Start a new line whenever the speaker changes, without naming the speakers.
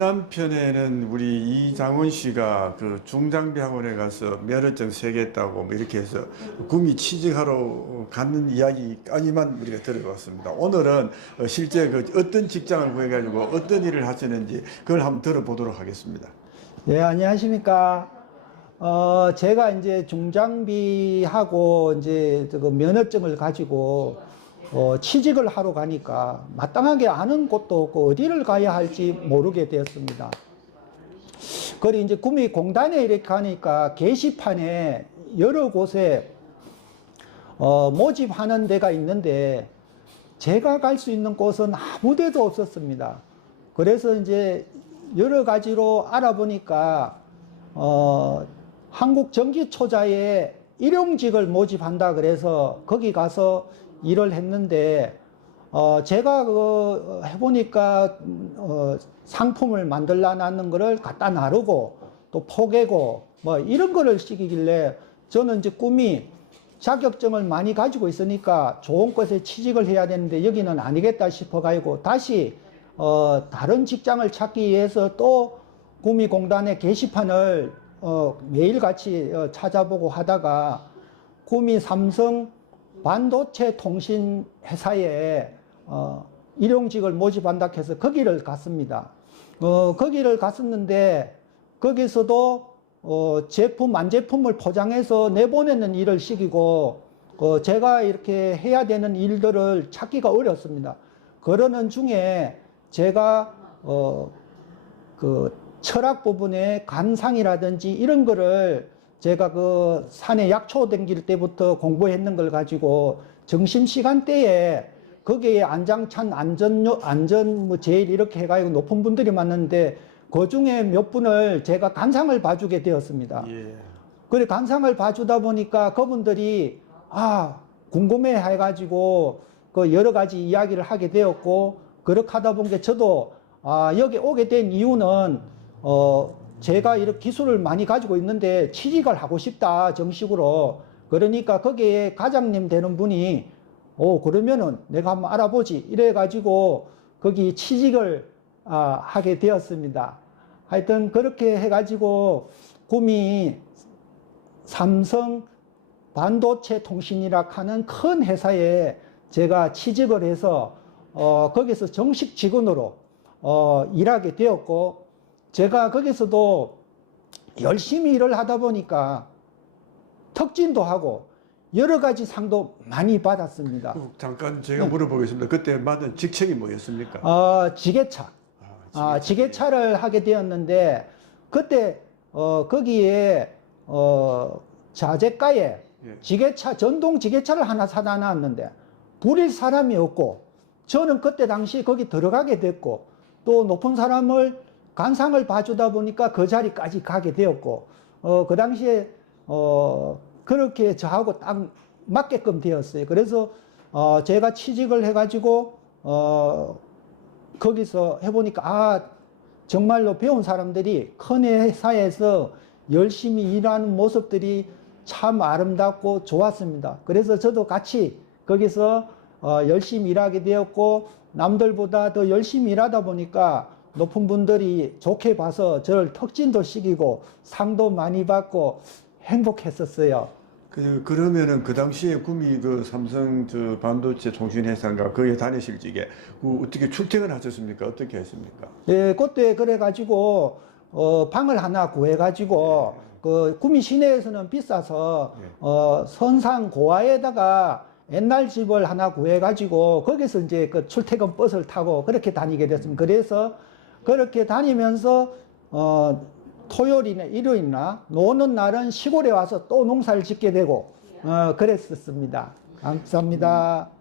남편에는 우리 이장원 씨가 그 중장비 학원에 가서 면허증 세겠다고 뭐 이렇게 해서 구미 취직하러 가는 이야기까지만 우리가 들어봤습니다. 오늘은 어, 실제 그 어떤 직장을 구해가지고 어떤 일을 하시는지 그걸 한번 들어보도록 하겠습니다.
네, 안녕하십니까. 어, 제가 이제 중장비하고 이제 그 면허증을 가지고 어, 취직을 하러 가니까 마땅하게 아는 곳도 없고 어디를 가야 할지 모르게 되었습니다. 그리고 이제 구미 공단에 이렇게 가니까 게시판에 여러 곳에 어, 모집하는 데가 있는데 제가 갈 수 있는 곳은 아무 데도 없었습니다. 그래서 이제 여러 가지로 알아보니까 어, 한국전기초자에 일용직을 모집한다 그래서 거기 가서 일을 했는데 어, 제가 그 해보니까 어, 상품을 만들라 놨는 거를 갖다 나르고 또 포개고 뭐 이런 거를 시키길래 저는 이제 꿈이 자격증을 많이 가지고 있으니까 좋은 곳에 취직을 해야 되는데 여기는 아니겠다 싶어 가지고 다시 어, 다른 직장을 찾기 위해서 또 구미공단의 게시판을 어, 매일같이 어, 찾아보고 하다가 구미 삼성 반도체 통신 회사에 어, 일용직을 모집한다 해서 거기를 갔습니다. 어, 거기를 갔었는데 거기서도 어, 제품, 완제품을 포장해서 내보내는 일을 시키고 어, 제가 이렇게 해야 되는 일들을 찾기가 어렵습니다. 그러는 중에 제가 어, 그 철학 부분에 간상이라든지 이런 거를 제가 그 산에 약초 댕길 때부터 공부했는 걸 가지고 점심 시간대에 거기에 안장찬 안전요 안전 뭐 제일 이렇게 해가지고 높은 분들이 많는데 그 중에 몇 분을 제가 간상을 봐주게 되었습니다.
예.
그래 간상을 봐주다 보니까 그분들이 아 궁금해 해가지고 그 여러 가지 이야기를 하게 되었고 그렇게 하다 보니까 저도 아 여기 오게 된 이유는 어 제가 이렇게 기술을 많이 가지고 있는데 취직을 하고 싶다 정식으로 그러니까 거기에 과장님 되는 분이 오 그러면은 내가 한번 알아보지 이래 가지고 거기 취직을 아, 하게 되었습니다. 하여튼 그렇게 해 가지고 구미 삼성 반도체 통신이라 하는 큰 회사에 제가 취직을 해서 어, 거기서 정식 직원으로 어, 일하게 되었고 제가 거기서도 열심히 일을 하다 보니까 특진도 하고 여러 가지 상도 많이 받았습니다.
그 잠깐 제가 물어보겠습니다. 그때 받은 직책이 뭐였습니까?
어, 지게차.
아,
아, 지게차 를 하게 되었는데 그때 어, 거기에 어, 자재가에
예.
지게차 전동 지게차를 하나 사다 놨는데 부릴 사람이 없고 저는 그때 당시 거기 들어가게 됐고 또 높은 사람을 간상을 봐주다 보니까 그 자리까지 가게 되었고 어, 그 당시에 어, 그렇게 저하고 딱 맞게끔 되었어요. 그래서 어, 제가 취직을 해가지고 어, 거기서 해보니까 아 정말로 배운 사람들이 큰 회사에서 열심히 일하는 모습들이 참 아름답고 좋았습니다. 그래서 저도 같이 거기서 어, 열심히 일하게 되었고 남들보다 더 열심히 일하다 보니까 높은 분들이 좋게 봐서 저를 특진도 시키고 상도 많이 받고 행복했었어요.
그, 그러면은 그 당시에 구미 그 삼성 저 반도체 통신회사인가 거기에 다니실 적에 그 어떻게 출퇴근 하셨습니까? 어떻게 했습니까?
예, 그때 그래가지고, 어, 방을 하나 구해가지고, 그, 구미 시내에서는 비싸서,
예.
어, 선상 고아에다가 옛날 집을 하나 구해가지고, 거기서 이제 그 출퇴근 버스를 타고 그렇게 다니게 됐습니다. 그래서 그렇게 다니면서, 어, 토요일이나 일요일이나 노는 날은 시골에 와서 또 농사를 짓게 되고, 어, 그랬었습니다. 감사합니다.